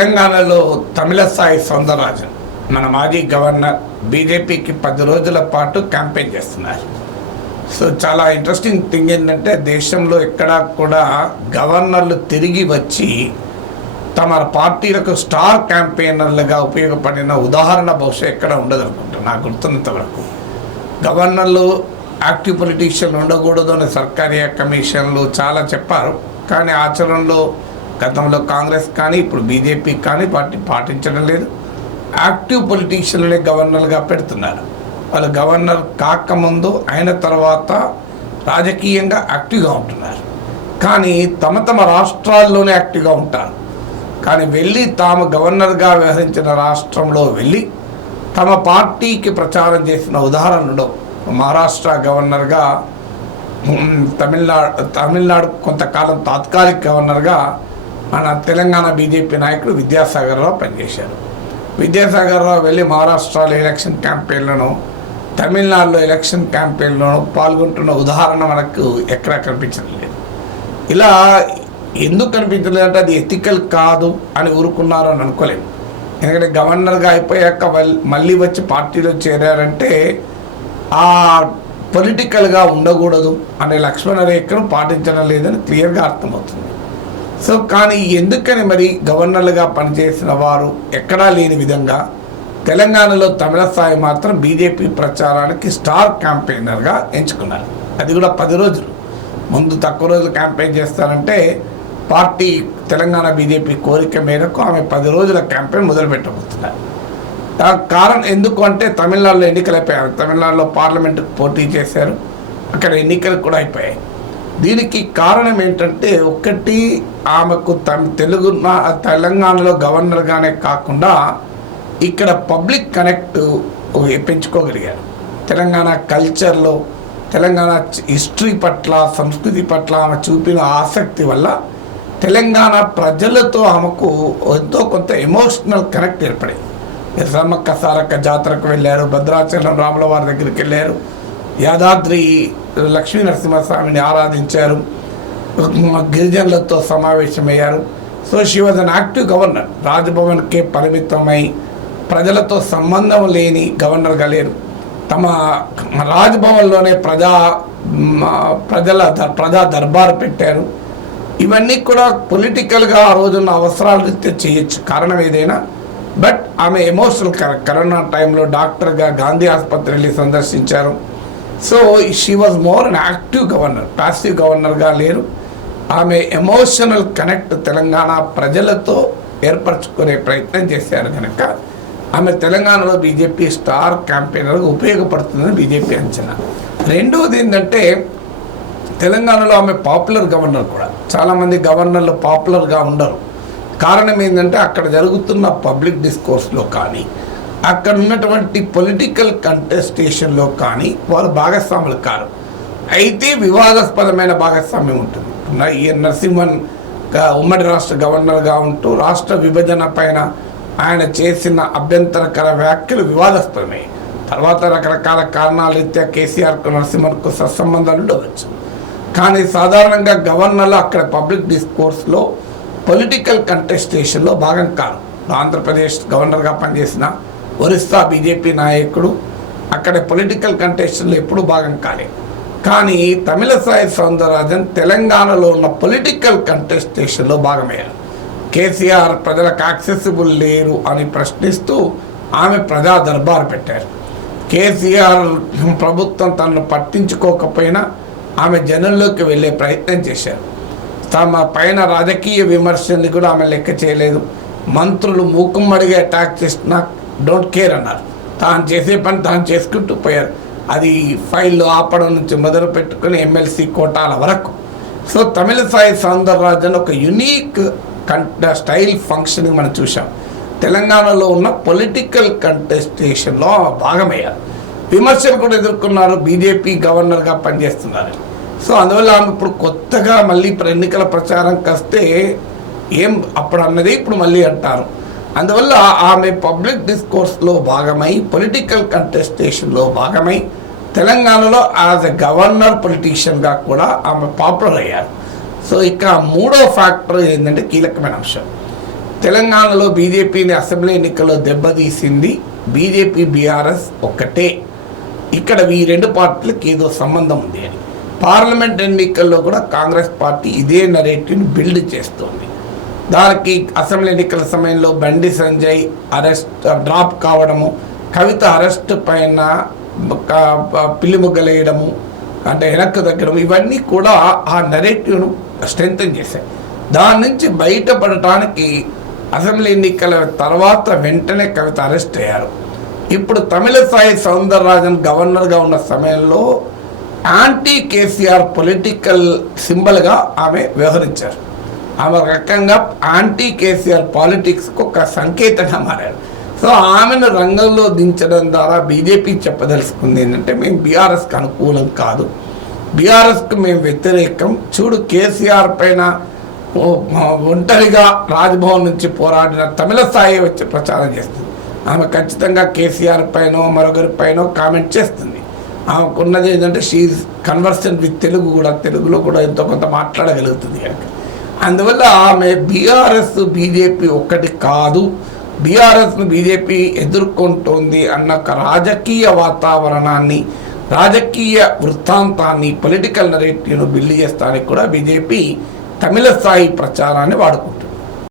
తెలంగాణలో తమిళసాయి సౌందరరాజన్ మన మాజీ గవర్నర్ బీజేపీకి 10 రోజుల పాటు క్యాంపెయిన్ చేస్తున్నారు. సో చాలా ఇంట్రెస్టింగ్ థింగ్ ఏంటంటే దేశంలో ఎక్కడా కూడా గవర్నర్లు తిరిగి వచ్చి తమ పార్టీలకు స్టార్ క్యాంపెయినర్లుగా ఉపయోగపడిన ఉదాహరణ బహుశా ఎక్కడ ఉండదు అనుకుంటా నాకు గుర్తున్నంత వరకు. గవర్నర్లు యాక్టివ్ పొలిటీషియన్లు ఉండకూడదు అని సర్కారీ కమిషన్లు చాలా చెప్పారు. కానీ ఆచరణలో గతంలో కాంగ్రెస్ కానీ ఇప్పుడు బీజేపీ కానీ పాటించడం లేదు. యాక్టివ్ పొలిటీషియన్లనే గవర్నర్గా పెడుతున్నారు. వాళ్ళు గవర్నర్ కాకముందు అయిన తర్వాత రాజకీయంగా యాక్టివ్గా ఉంటున్నారు. కానీ తమ రాష్ట్రాల్లోనే యాక్టివ్గా ఉంటారు. కానీ వెళ్ళి తాము గవర్నర్గా వ్యవహరించిన రాష్ట్రంలో వెళ్ళి తమ పార్టీకి ప్రచారం చేసిన ఉదాహరణలు మహారాష్ట్ర గవర్నర్గా, తమిళనాడు కొంతకాలం తాత్కాలిక గవర్నర్గా మన తెలంగాణ బీజేపీ నాయకుడు విద్యాసాగర్ రావు పనిచేశారు. విద్యాసాగర్ రావు వెళ్ళి మహారాష్ట్రలో ఎలక్షన్ క్యాంపెయిన్లను, తమిళనాడులో ఎలక్షన్ క్యాంపెయిన్లను పాల్గొంటున్న ఉదాహరణ మనకు ఎక్కడా కనిపించడం లేదు. ఇలా ఎందుకు కనిపించలేదంటే అది ఎథికల్ కాదు అని ఊరుకున్నారు అని అనుకోలేము. ఎందుకంటే గవర్నర్గా అయిపోయాక మళ్ళీ వచ్చి పార్టీలో చేరారంటే ఆ పొలిటికల్గా ఉండకూడదు అనే లక్ష్మణ రేఖను పాటించడం లేదని క్లియర్గా అర్థమవుతుంది. సో కానీ ఎందుకని మరి గవర్నర్లుగా పనిచేసిన వారు ఎక్కడా లేని విధంగా తెలంగాణలో తమిళసాయి మాత్రం బీజేపీ ప్రచారానికి స్టార్ క్యాంపెయినర్గా ఎంచుకున్నారు. అది కూడా 10 రోజులు. ముందు తక్కువ రోజులు క్యాంపెయిన్ చేస్తారంటే పార్టీ తెలంగాణ బీజేపీ కోరిక మేరకు ఆమె 10 రోజుల క్యాంపెయిన్ మొదలుపెట్టబోతున్నారు. దానికి కారణం ఎందుకు అంటే తమిళనాడులో ఎన్నికలు అయిపోయారు. తమిళనాడులో పార్లమెంటుకు పోటీ చేశారు. అక్కడ ఎన్నికలు కూడా అయిపోయాయి. దీనికి కారణం ఏంటంటే ఒకటి ఆమెకు తెలంగాణలో గవర్నర్గానే కాకుండా ఇక్కడ పబ్లిక్ కనెక్ట్ పెంచుకోగలిగారు. తెలంగాణ కల్చర్లో, తెలంగాణ హిస్టరీ పట్ల, సంస్కృతి పట్ల ఆమె చూపిన ఆసక్తి వల్ల తెలంగాణ ప్రజలతో ఆమెకు ఎంతో కొంత ఎమోషనల్ కనెక్ట్ ఏర్పడింది. సమ్మక్క సారక్క జాతరకు వెళ్ళారు, భద్రాచలం రాముల వారి దగ్గరికి వెళ్ళారు, యాదాద్రి లక్ష్మీ నరసింహస్వామిని ఆరాధించారు, గిరిజనులతో సమావేశమయ్యారు. So she was an active governor. రాజ్భవన్కే పరిమితమై ప్రజలతో సంబంధం లేని గవర్నర్గా లేరు. తమ రాజ్భవన్లోనే ప్రజా దర్బారు పెట్టారు. ఇవన్నీ కూడా పొలిటికల్గా ఆ రోజున్న అవసరాల రీత్యా చేయొచ్చు, కారణం ఏదైనా. బట్ ఆమె ఎమోషనల్ కరోనా టైంలో డాక్టర్గా గాంధీ ఆసుపత్రి వెళ్ళి సందర్శించారు. So she was more an active governor, passive గవర్నర్గా లేరు. ఆమె ఎమోషనల్ కనెక్ట్ తెలంగాణ ప్రజలతో ఏర్పరచుకునే ప్రయత్నం చేశారు కనుక ఆమె తెలంగాణలో బీజేపీ స్టార్ క్యాంపెయినర్గా ఉపయోగపడుతుందని బీజేపీ అంచనా. రెండవది ఏంటంటే తెలంగాణలో ఆమె పాపులర్ గవర్నర్ కూడా. చాలామంది గవర్నర్లు పాపులర్గా ఉండరు. కారణం ఏంటంటే అక్కడ జరుగుతున్న పబ్లిక్ డిస్కోర్స్లో కానీ, అక్కడ ఉన్నటువంటి పొలిటికల్ కంటెస్టేషన్లో కానీ వారు భాగస్వాములు కారు. అయితే వివాదాస్పదమైన భాగస్వామ్యం ఉంటుంది. ఈఎన్ నరసింహన్ ఉమ్మడి రాష్ట్ర గవర్నర్గా ఉంటూ రాష్ట్ర విభజన పైన ఆయన చేసిన అభ్యంతరకర వ్యాఖ్యలు వివాదాస్పదమే. తర్వాత రకరకాల కారణాల రీత్యా కేసీఆర్కు నరసింహన్కు సత్సంబంధాలు ఉండవచ్చు. కానీ సాధారణంగా గవర్నర్లు అక్కడ పబ్లిక్ డిస్కోర్స్లో పొలిటికల్ కంటెస్టేషన్లో భాగం కాదు. ఆంధ్రప్రదేశ్ గవర్నర్గా పనిచేసిన ఒరిస్సా బీజేపీ నాయకుడు అక్కడ పొలిటికల్ కంటెస్టేషన్లో ఎప్పుడూ భాగం కాలేదు. కానీ తమిళసాయి సౌందరరాజన్ తెలంగాణలో ఉన్న పొలిటికల్ కంటెస్టేషన్లో భాగమయ్యారు. కేసీఆర్ ప్రజలకు యాక్సెసిబుల్ లేరు అని ప్రశ్నిస్తూ ఆమె ప్రజా దర్బారు పెట్టారు. కేసీఆర్ ప్రభుత్వం తనను పట్టించుకోకపోయినా ఆమె జనంలోకి వెళ్ళే ప్రయత్నం చేశారు. తమ పైన రాజకీయ విమర్శల్ని కూడా ఆమె లెక్క చేయలేదు. మంత్రులు మూకుమ్మడిగా అటాక్ చేసినా డోంట్ కేర్ అన్నారు. తాను చేసే పని తాను చేసుకుంటూ పోయారు. అది ఫైళ్ళు ఆపడం నుంచి మొదలు పెట్టుకుని ఎమ్మెల్సీ కోటాల వరకు. సో తమిళసాయి సౌందరరాజన్ ఒక యునీక్ స్టైల్ ఫంక్షనింగ్ మనం చూసాం. తెలంగాణలో ఉన్న పొలిటికల్ కంటెస్టేషన్లో భాగమయ్యారు. విమర్శలు కూడా ఎదుర్కొన్నారు. బీజేపీ గవర్నర్గా పనిచేస్తున్నారు. సో అందువల్ల ఆమె ఇప్పుడు కొత్తగా మళ్ళీ ఎన్నికల ప్రచారంకి వస్తే ఏం అప్పుడు అన్నది ఇప్పుడు మళ్ళీ అంటారు. అందువల్ల ఆమె పబ్లిక్ డిస్కోర్స్లో భాగమై, పొలిటికల్ కంటెస్టేషన్లో భాగమై తెలంగాణలో యాజ్ ఎ గవర్నర్ పొలిటీషియన్గా కూడా ఆమె పాపులర్ అయ్యారు. సో ఇక మూడో ఫ్యాక్టర్ ఏంటంటే కీలకమైన అంశం. తెలంగాణలో బీజేపీని అసెంబ్లీ ఎన్నికల్లో దెబ్బతీసింది బీజేపీ బీఆర్ఎస్ ఒక్కటే. ఇక్కడ ఈ రెండు పార్టీలకు ఏదో సంబంధం ఉంది అని. పార్లమెంట్ ఎన్నికల్లో కూడా కాంగ్రెస్ పార్టీ ఇదే నరేటివ్ని బిల్డ్ చేస్తోంది. దానికి అసెంబ్లీ ఎన్నికల సమయంలో బండి సంజయ్ అరెస్ట్ డ్రాప్ కావడము, కవిత అరెస్ట్ పైన పిల్లిముగ్గలేయడము, అంటే వెనక్కు తగ్గడం, ఇవన్నీ కూడా ఆ నరేటివ్ను స్ట్రెంథన్ చేశాయి. దాని నుంచి బయటపడటానికి అసెంబ్లీ ఎన్నికల తర్వాత వెంటనే కవిత అరెస్ట్ అయ్యారు. ఇప్పుడు తమిళసాయి సౌందరరాజన్ గవర్నర్గా ఉన్న సమయంలో యాంటీ కేసీఆర్ పొలిటికల్ సింబల్గా ఆమె వ్యవహరించారు. ఆమె రకంగా యాంటీ కేసీఆర్ పాలిటిక్స్కు ఒక సంకేతంగా మారారు. సో ఆమెను రంగంలో దించడం ద్వారా బీజేపీ చెప్పదలుచుకుంది ఏంటంటే, మేము బీఆర్ఎస్కి అనుకూలం కాదు, బీఆర్ఎస్కి మేము వ్యతిరేకం. చూడు, కేసీఆర్ పైన ఒంటరిగా రాజ్భవన్ నుంచి పోరాడిన తమిళసాయి వచ్చి ప్రచారం చేస్తుంది. ఆమె ఖచ్చితంగా కేసీఆర్ పైనో మరొకరి పైనో కామెంట్ చేస్తుంది. ఆమెకున్నది ఏంటంటే షీఈ్ కన్వర్సెంట్ విత్ తెలుగు కూడా, తెలుగులో కూడా ఎంతో కొంత మాట్లాడగలుగుతుంది కనుక. అందువల్ల ఆమె బీఆర్ఎస్ బీజేపీ ఒక్కటి కాదు, బీఆర్ఎస్ను బీజేపీ ఎదుర్కొంటోంది అన్న ఒక రాజకీయ వాతావరణాన్ని, రాజకీయ వృత్తాంతాన్ని, పొలిటికల్ నరేటివ్ను బిల్డ్ చేస్తానికి కూడా బీజేపీ తమిళసాయి ప్రచారాన్ని వాడుకుంటుంది.